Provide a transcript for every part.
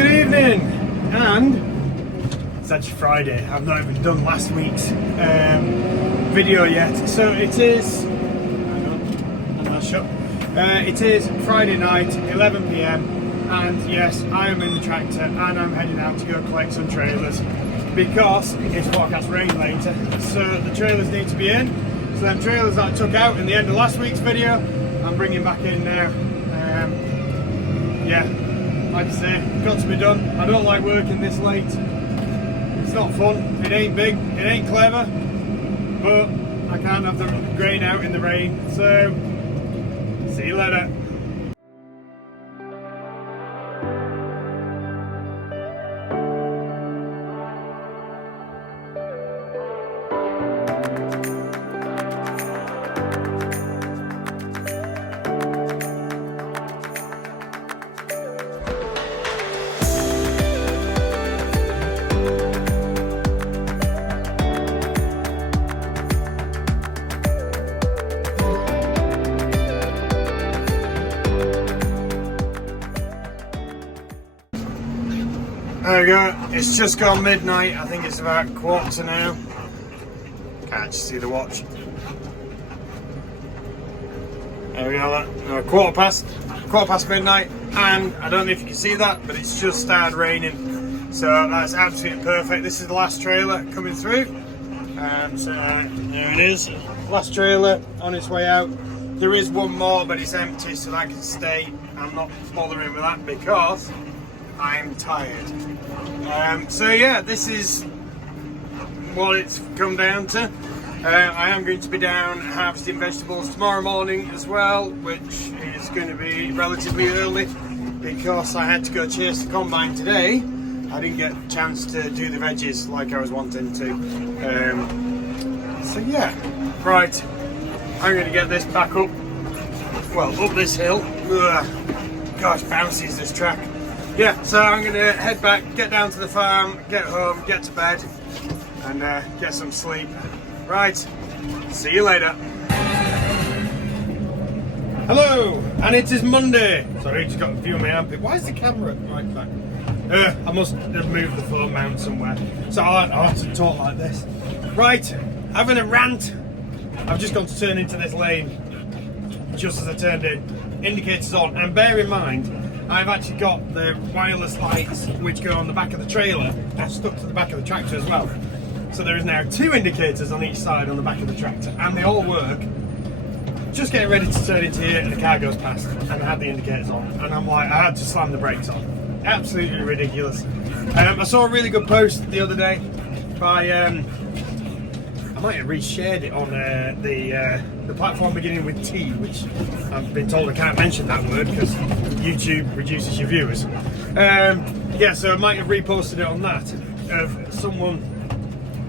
good evening, and it's actually Friday. I've not even done last week's video yet, so it is. I'm not sure. It is Friday night, 11 PM, and yes, I am in the tractor and I'm heading out to go collect some trailers because it's forecast rain later. So the trailers need to be in. So them trailers that I took out in the end of last week's video, I'm bringing back in now. Yeah, like I say, got to be done. I don't like working this late. It's not fun. It ain't big. It ain't clever. But I can't have the grain out in the rain. So, see you later. There we go, it's just gone midnight. I think it's about 1:15 now. Can't just see the watch. There we go, quarter past midnight, and I don't know if you can see that, but it's just started raining. So that's absolutely perfect. This is the last trailer coming through. So there it is, last trailer on its way out. There is one more, but it's empty, so that can stay. I'm not bothering with that because I'm tired. So yeah, this is what it's come down to. I am going to be down harvesting vegetables tomorrow morning as well, which is going to be relatively early because I had to go chase the combine today. I didn't get a chance to do the veggies like I was wanting to. So yeah, right, I'm going to get this back up, well, up this hill. Ugh. Gosh, bouncy is this track. Yeah, so I'm going to head back, get down to the farm, get home, get to bed, and get some sleep. Right, see you later. Hello, and it is Monday. Sorry, just got a view of my armpit. Why is the camera right back? I must have moved the phone mount somewhere, so I'll have to talk like this. Right, having a rant. I've just got to turn into this lane, just as I turned in. Indicators on, and bear in mind, I've actually got the wireless lights which go on the back of the trailer. They're stuck to the back of the tractor as well. So there is now 2 indicators on each side on the back of the tractor, and they all work. Just getting ready to turn into here, and the car goes past, and I had the indicators on, and I'm like, I had to slam the brakes on. Absolutely ridiculous. I saw a really good post the other day by I might have reshared it on the platform beginning with T, which I've been told I can't mention that word because YouTube reduces your viewers. Yeah, so I might have reposted it on that, of someone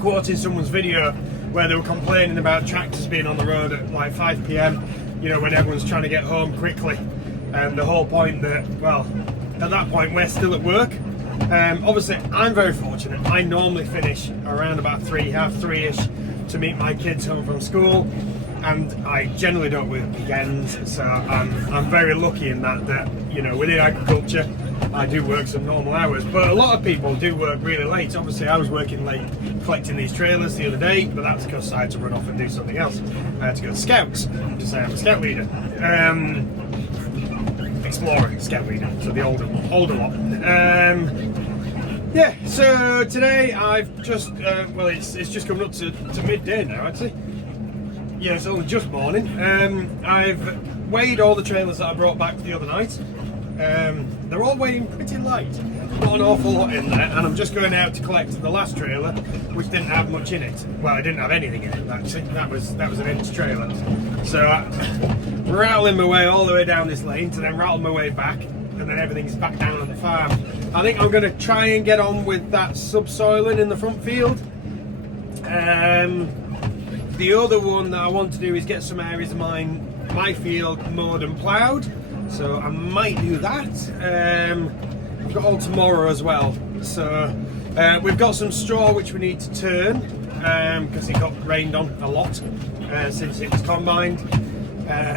quoting someone's video where they were complaining about tractors being on the road at like 5 PM, you know, when everyone's trying to get home quickly. And the whole point that, well, at that point we're still at work. Obviously, I'm very fortunate. I normally finish around about 3, half 3-ish to meet my kids home from school, and I generally don't work weekends, so I'm very lucky in that you know, within agriculture I do work some normal hours, but a lot of people do work really late. Obviously I was working late collecting these trailers the other day, but that's because I had to run off and do something else. I had to go to Scouts, to say I'm a Scout leader. Explorer, Scout leader, so the older lot. Yeah, so today I've just, well, it's just coming up to midday now, actually. Yeah, it's only just morning. I've weighed all the trailers that I brought back the other night. They're all weighing pretty light, not an awful lot in there, and I'm just going out to collect the last trailer, which didn't have much in it. Well, I didn't have anything in it, actually. That was an inch trailer. So rattling my way all the way down this lane to then rattle my way back, and then everything's back down on the farm. I think I'm going to try and get on with that subsoiling in the front field. The other one that I want to do is get some areas of my field mowed and ploughed, so I might do that. I've got all tomorrow as well, so we've got some straw which we need to turn because it got rained on a lot since it was combined.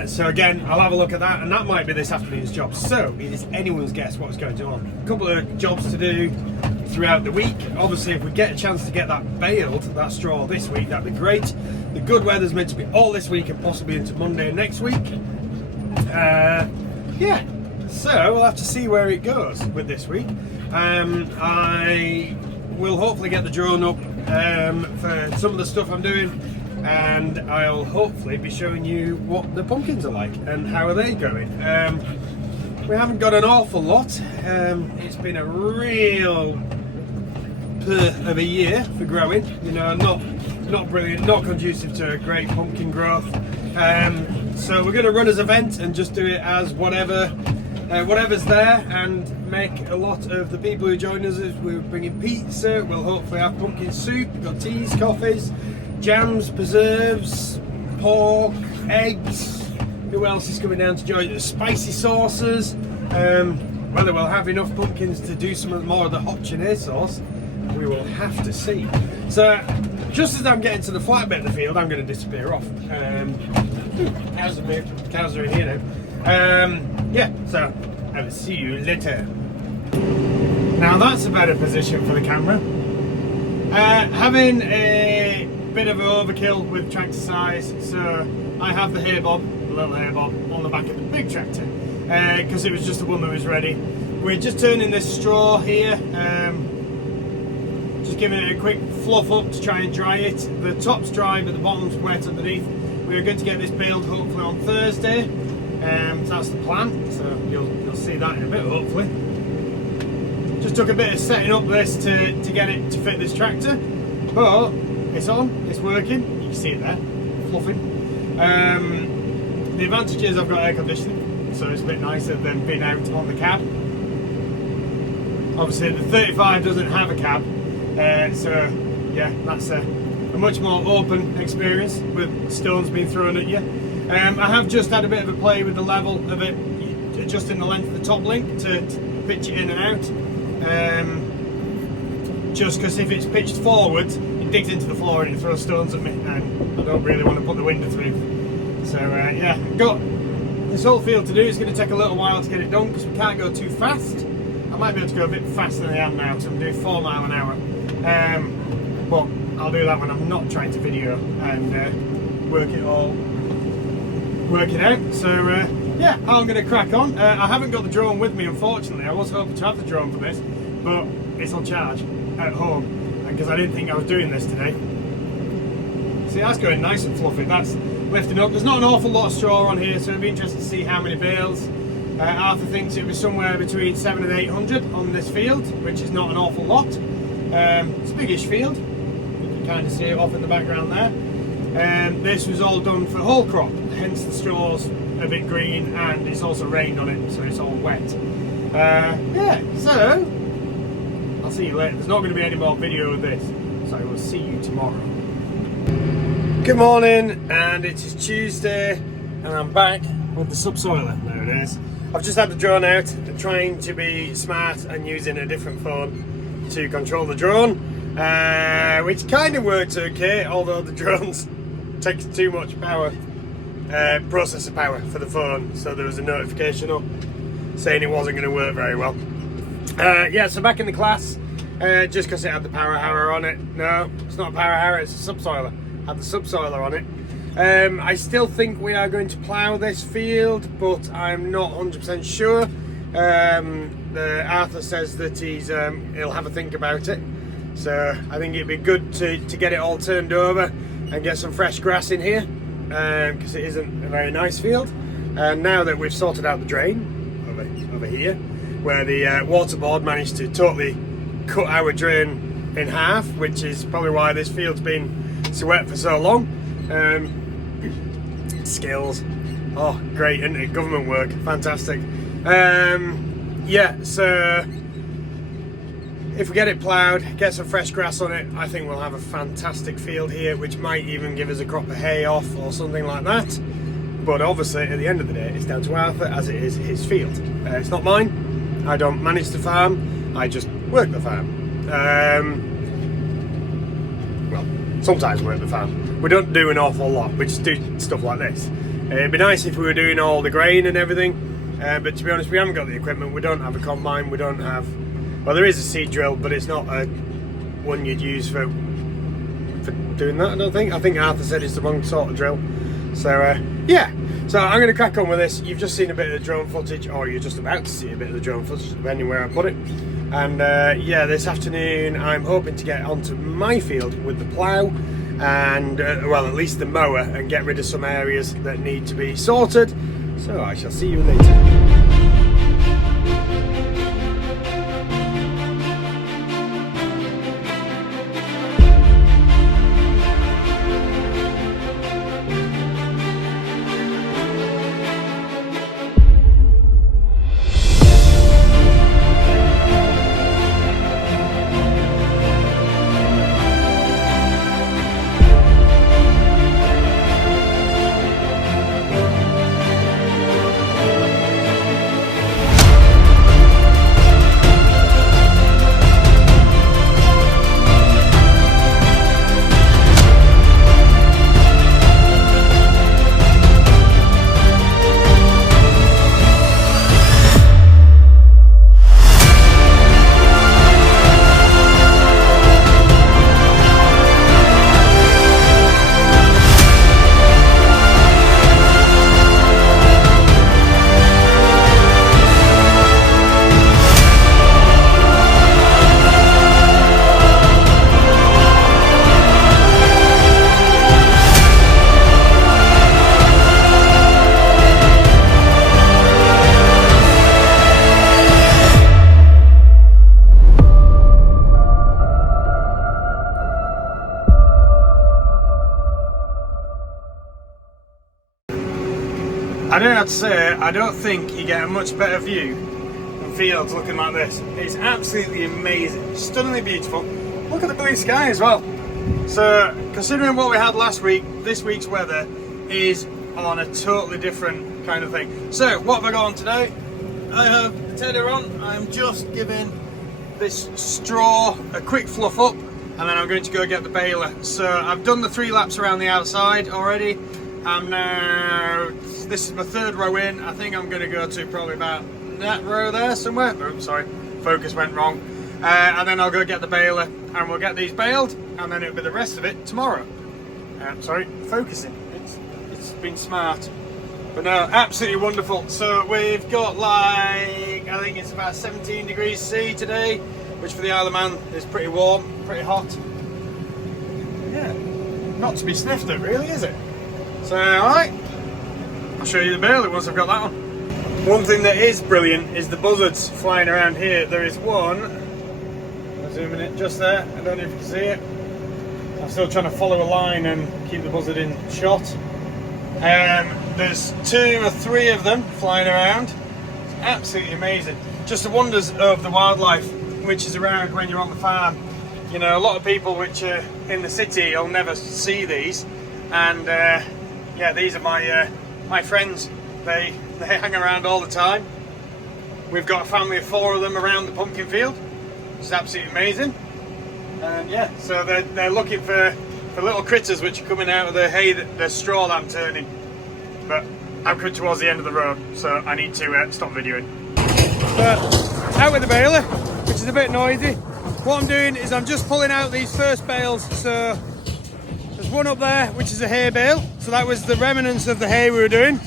So again, I'll have a look at that, and that might be this afternoon's job. So it is anyone's guess what's going on. A couple of jobs to do throughout the week. Obviously, if we get a chance to get that baled, that straw this week, that'd be great. The good weather's meant to be all this week and possibly into Monday next week. Yeah, so we'll have to see where it goes with this week. I will hopefully get the drone up for some of the stuff I'm doing, and I'll hopefully be showing you what the pumpkins are like and how are they going. We haven't got an awful lot. It's been a real of a year for growing, you know, not brilliant, not conducive to a great pumpkin growth. So we're going to run as a vent and just do it as whatever's there, and make a lot of the people who join us. We're bringing pizza, we'll hopefully have pumpkin soup, we've got teas, coffees, jams, preserves, pork, eggs. Who else is coming down to join us? Spicy sauces. Whether we'll have enough pumpkins to do some more of the hot chutney sauce, we will have to see. So just as I'm getting to the flat bit of the field, I'm going to disappear off. Cows have moved. Cows are in here now. Yeah, so I will see you later. Now that's a better position for the camera. Having a bit of an overkill with tractor size, so I have the hay bob, the little hay bob, on the back of the big tractor, because it was just the one that was ready. We're just turning this straw here, just giving it a quick fluff up to try and dry it. The top's dry but the bottom's wet underneath. We're going to get this baled hopefully on Thursday. So that's the plan, so you'll see that in a bit hopefully. Just took a bit of setting up this to get it to fit this tractor, but it's on, it's working, you can see it there, fluffing. The advantage is I've got air conditioning, so it's a bit nicer than being out on the cab. Obviously the 35 doesn't have a cab, so yeah, that's a much more open experience with stones being thrown at you. I have just had a bit of a play with the level of it, adjusting the length of the top link to pitch it in and out. Just because if it's pitched forwards, it digs into the floor and it throws stones at me, and I don't really want to put the window through. So yeah, got this whole field to do. It's going to take a little while to get it done because we can't go too fast. I might be able to go a bit faster than I am now, so I'm doing 4 miles an hour. But I'll do that when I'm not trying to video and work it out. So yeah, I'm going to crack on. I haven't got the drone with me, unfortunately. I was hoping to have the drone for this, but it's on charge at home because I didn't think I was doing this today. See, that's going nice and fluffy. That's lifting up. There's not an awful lot of straw on here, so it'll be interesting to see how many bales. Arthur thinks it was somewhere between 700 and 800 on this field, which is not an awful lot. It's a biggish field. You can kind of see it off in the background there. This was all done for whole crop, hence the straw's a bit green, and it's also rained on it, so it's all wet. Yeah, so I'll see you later. There's not going to be any more video of this, so I will see you tomorrow. Good morning, and it is Tuesday, and I'm back with the subsoiler. There it is. I've just had the drone out, trying to be smart and using a different phone to control the drone, which kind of worked okay, although the drones takes too much power, processor power for the phone, so there was a notification up saying it wasn't going to work very well. Yeah, so back in the class, just because it had the power harrower on it. No, it's not a power harrower, it's a subsoiler. Had the subsoiler on it. I still think we are going to plough this field, but I'm not 100% sure. Arthur says that he'll have a think about it, so I think it'd be good to get it all turned over and get some fresh grass in here, because it isn't a very nice field. And now that we've sorted out the drain over here, where the waterboard managed to totally cut our drain in half, which is probably why this field's been so wet for so long. Skills, oh great, isn't it? Government work, fantastic. Yeah, so if we get it ploughed, get some fresh grass on it, I think we'll have a fantastic field here, which might even give us a crop of hay off or something like that. But obviously at the end of the day, it's down to Arthur, as it is his field. It's not mine. I don't manage the farm, I just work the farm. Well, sometimes work the farm. We don't do an awful lot, we just do stuff like this. It'd be nice if we were doing all the grain and everything, but to be honest, we haven't got the equipment. We don't have a combine, we don't have, well, there is a seed drill, but it's not a one you'd use for doing that, I don't think. I think Arthur said it's the wrong sort of drill. So yeah, so I'm going to crack on with this. You've just seen a bit of the drone footage, or you're just about to see a bit of the drone footage, depending where I put it. And yeah, this afternoon I'm hoping to get onto my field with the plough and well, at least the mower, and get rid of some areas that need to be sorted. So I shall see you later. I don't have to say, I don't think you get a much better view from fields looking like this. It's absolutely amazing, stunningly beautiful. Look at the blue sky as well. So, considering what we had last week, this week's weather is on a totally different kind of thing. So, what have I got on today? I have the tedder on. I'm just giving this straw a quick fluff up, and then I'm going to go get the baler. So, I've done the 3 laps around the outside already. I'm now, this is my 3rd row in. I think I'm going to go to probably about that row there somewhere. Oh, sorry, focus went wrong. And then I'll go get the baler and we'll get these baled, and then it'll be the rest of it tomorrow. Sorry, focusing. It's been smart. But no, absolutely wonderful. So we've got like, I think it's about 17 degrees C today, which for the Isle of Man is pretty warm, pretty hot. Yeah, not to be sniffed at really, is it? So, alright, I'll show you the baler once I've got that one. One thing that is brilliant is the buzzards flying around here. There is one, I'll zoom in it just there, I don't know if you can see it. I'm still trying to follow a line and keep the buzzard in shot. There's 2 or 3 of them flying around. It's absolutely amazing. Just the wonders of the wildlife which is around when you're on the farm. You know, a lot of people which are in the city will never see these, and yeah, these are my friends. They hang around all the time. We've got a family of 4 of them around the pumpkin field, which is absolutely amazing. And yeah, so they're looking for little critters which are coming out of the hay, the straw that I'm turning. But I'm coming towards the end of the road, so I need to stop videoing. But out with the baler, which is a bit noisy. What I'm doing is I'm just pulling out these first bales. So there's one up there, which is a hay bale. So that was the remnants of the hay we were doing.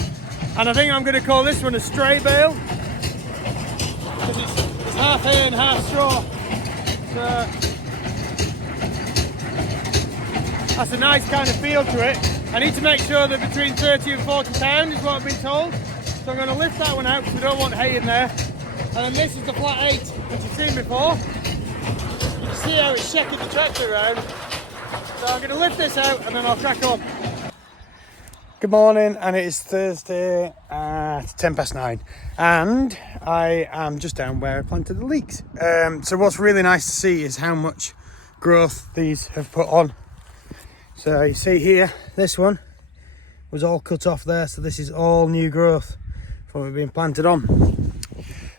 And I think I'm going to call this one a stray bale, because it's half hay and half straw. So that's a nice kind of feel to it. I need to make sure that between 30 and 40 pounds is what I've been told. So I'm going to lift that one out because we don't want hay in there. And then this is the flat 8, which you've seen before. You can see how it's shaking the tractor around. So I'm going to lift this out and then I'll crack on. Good morning, and it is Thursday at 9:10, and I am just down where I planted the leeks. So what's really nice to see is how much growth these have put on. So you see here, this one was all cut off there, so this is all new growth from it being planted on,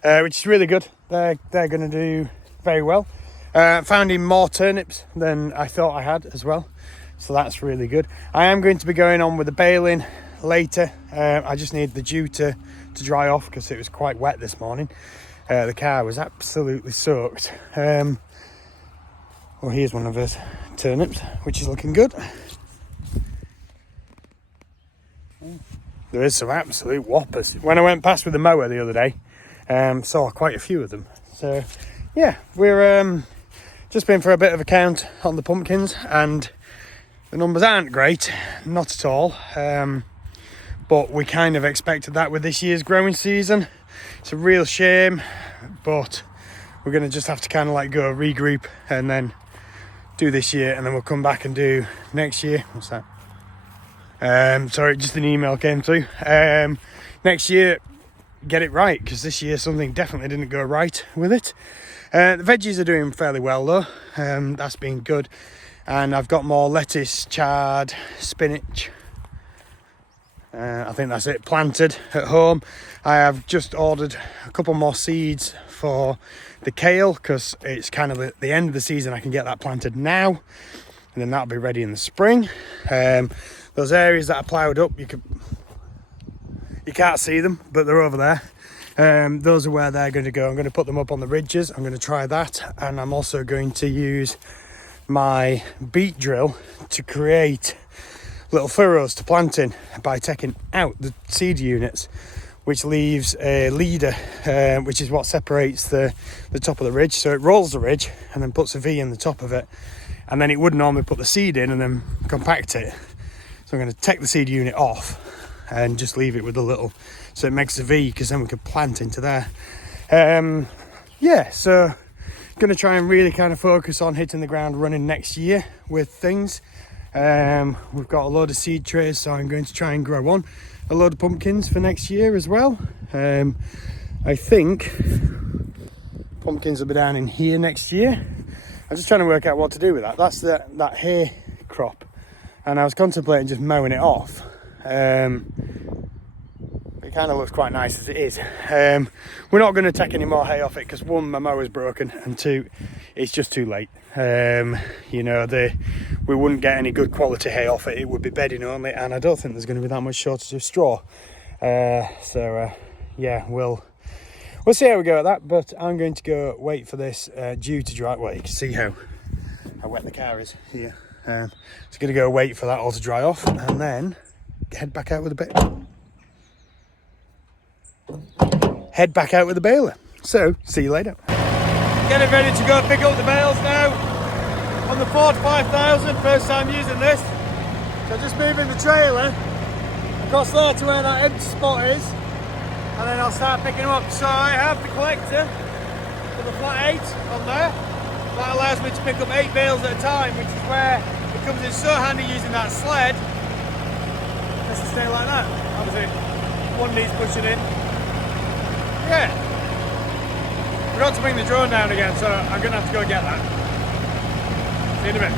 which is really good. They're going to do very well. Found more turnips than I thought I had as well, so that's really good. I am going to be going on with the baling later. I just need the dew to dry off because it was quite wet this morning. The car was absolutely soaked. Well, here's one of his turnips, which is looking good. There is some absolute whoppers. When I went past with the mower the other day, saw quite a few of them. So yeah, we're just been for a bit of a count on the pumpkins, and the numbers aren't great, not at all. But we kind of expected that with this year's growing season. It's a real shame, but we're going to just have to kind of like go regroup and then do this year, and then we'll come back and do next year. What's that? Sorry, just an email came through. Next year, get it right, because this year something definitely didn't go right with it. The veggies are doing fairly well though. That's been good. And I've got more lettuce, chard, spinach. I think that's it, planted at home. I have just ordered a couple more seeds for the kale, because it's kind of the end of the season. I can get that planted now, and then that'll be ready in the spring. Those areas that I ploughed up, you can't see them, but they're over there. Those are where they're going to go. I'm going to put them up on the ridges. I'm going to try that, and I'm also going to use my beet drill to create little furrows to plant in by taking out the seed units, which leaves a leader, which is what separates the top of the ridge. So it rolls the ridge and then puts a V in the top of it, and then it would normally put the seed in and then compact it. So I'm going to take the seed unit off and just leave it with a little, so it makes a V, because then we can plant into there. Yeah, so going to try and really kind of focus on hitting the ground running next year with things. We've got a load of seed trays, so I'm going to try and grow on a load of pumpkins for next year as well. I think pumpkins will be down in here next year. I'm just trying to work out what to do with that. That's that hay crop, and I was contemplating just mowing it off. It kind of looks quite nice as it is. We're not going to take any more hay off it, because one, my mower's broken, and two, it's just too late. You know, we wouldn't get any good quality hay off it. It would be bedding only, and I don't think there's going to be that much shortage of straw. Yeah, we'll see how we go at that. But I'm going to go wait for this dew to dry. Well, you can see how wet the car is here. So going to go wait for that all to dry off, and then head back out with a bit. Head back out with the baler. So, see you later. Getting ready to go pick up the bales now on the Ford 5000, first time using this. So just moving the trailer across there to where that empty spot is, and then I'll start picking them up. So I have the collector for the flat 8 on there. That allows me to pick up 8 bales at a time, which is where it comes in so handy using that sled. Let's just stay like that. Obviously, one needs pushing in. Yeah. Forgot to bring the drone down again, so I'm going to have to go get that. See you in a bit.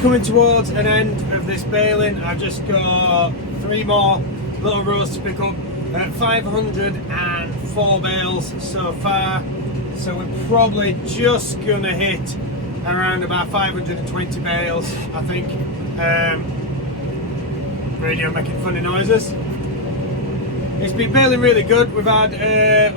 just coming towards an end of this baling. I've just got 3 more little rows to pick up. 504 bales so far, so we're probably just gonna hit around about 520 bales, I think. Radio making funny noises. It's been baling really good. We've had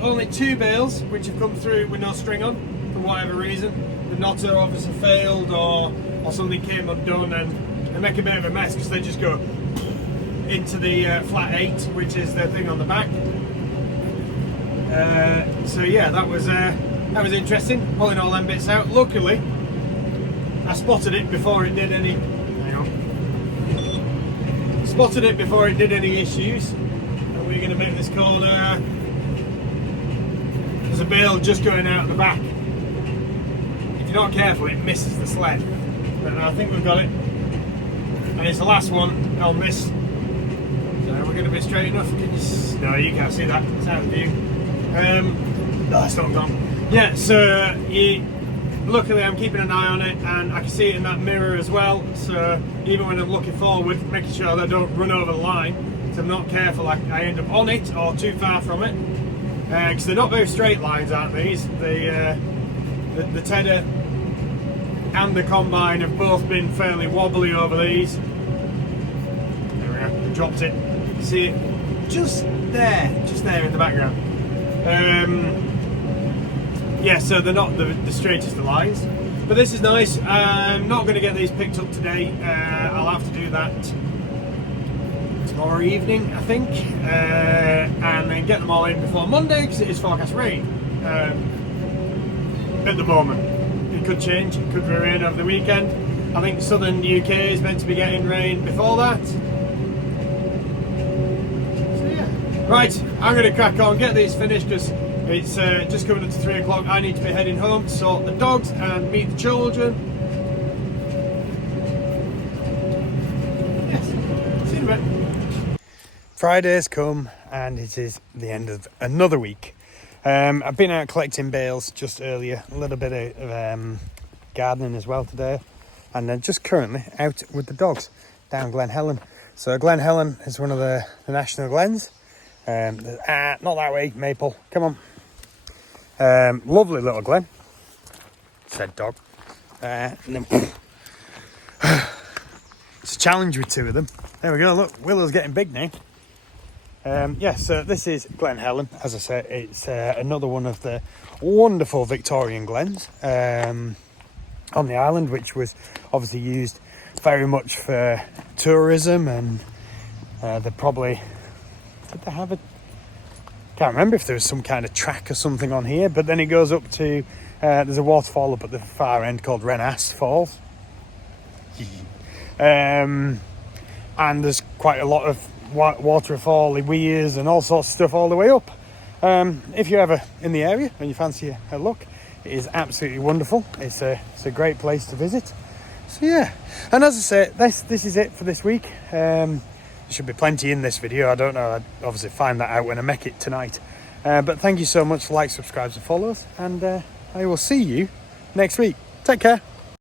only 2 bales which have come through with no string on for whatever reason. The knotter obviously failed, or something came undone, and they make a bit of a mess because they just go into the flat 8, which is the thing on the back. So yeah, that was interesting, pulling all them bits out. Luckily, I spotted it before it did any. Hang on. Spotted it before it did any issues. And we're going to make this corner. There's a bale just going out the back. If you're not careful, it misses the sled. But I think we've got it, and it's the last one on this. So we're going to be straight enough. No, you can't see that. It's out of view. No, it's not gone. Yeah, so luckily I'm keeping an eye on it, and I can see it in that mirror as well. So even when I'm looking forward, making sure that I don't run over the line, so I'm not careful, I end up on it or too far from it. Because they're not very straight lines, aren't these? The tedder and the combine have both been fairly wobbly over these. There we go, dropped it. See it just there in the background. Yeah, so they're not the straightest of lines, but this is nice. I'm not going to get these picked up today. I'll have to do that tomorrow evening, I think, and then get them all in before Monday, because it is forecast rain at the moment. It could change, it could be rain over the weekend. I think southern UK is meant to be getting rain before that. So yeah, right, I'm going to crack on, get these finished, because it's just coming up to 3 o'clock. I need to be heading home to sort the dogs and meet the children. Yes, see you in a bit. Friday's come, and it is the end of another week. I've been out collecting bales just earlier, a little bit of gardening as well today, and then just currently out with the dogs down Glen Helen. So Glen Helen is one of the national glens. Not that way, Maple, come on. Lovely little glen, said dog. And then, it's a challenge with 2 of them. There we go, look, Willow's getting big now. Yeah, so this is Glen Helen. As I said, it's another one of the wonderful Victorian glens on the island, which was obviously used very much for tourism, and they probably, did they have a, can't remember if there was some kind of track or something on here, but then it goes up to, there's a waterfall up at the far end called Renass Falls. And there's quite a lot of waterfall weirs and all sorts of stuff all the way up. If you're ever in the area and you fancy a look, it is absolutely wonderful. It's a great place to visit. So yeah, and as I say, this is it for this week. There should be plenty in this video. I don't know, I'd obviously find that out when I make it tonight. But thank you so much for like, subscribe and follows, and I will see you next week. Take care.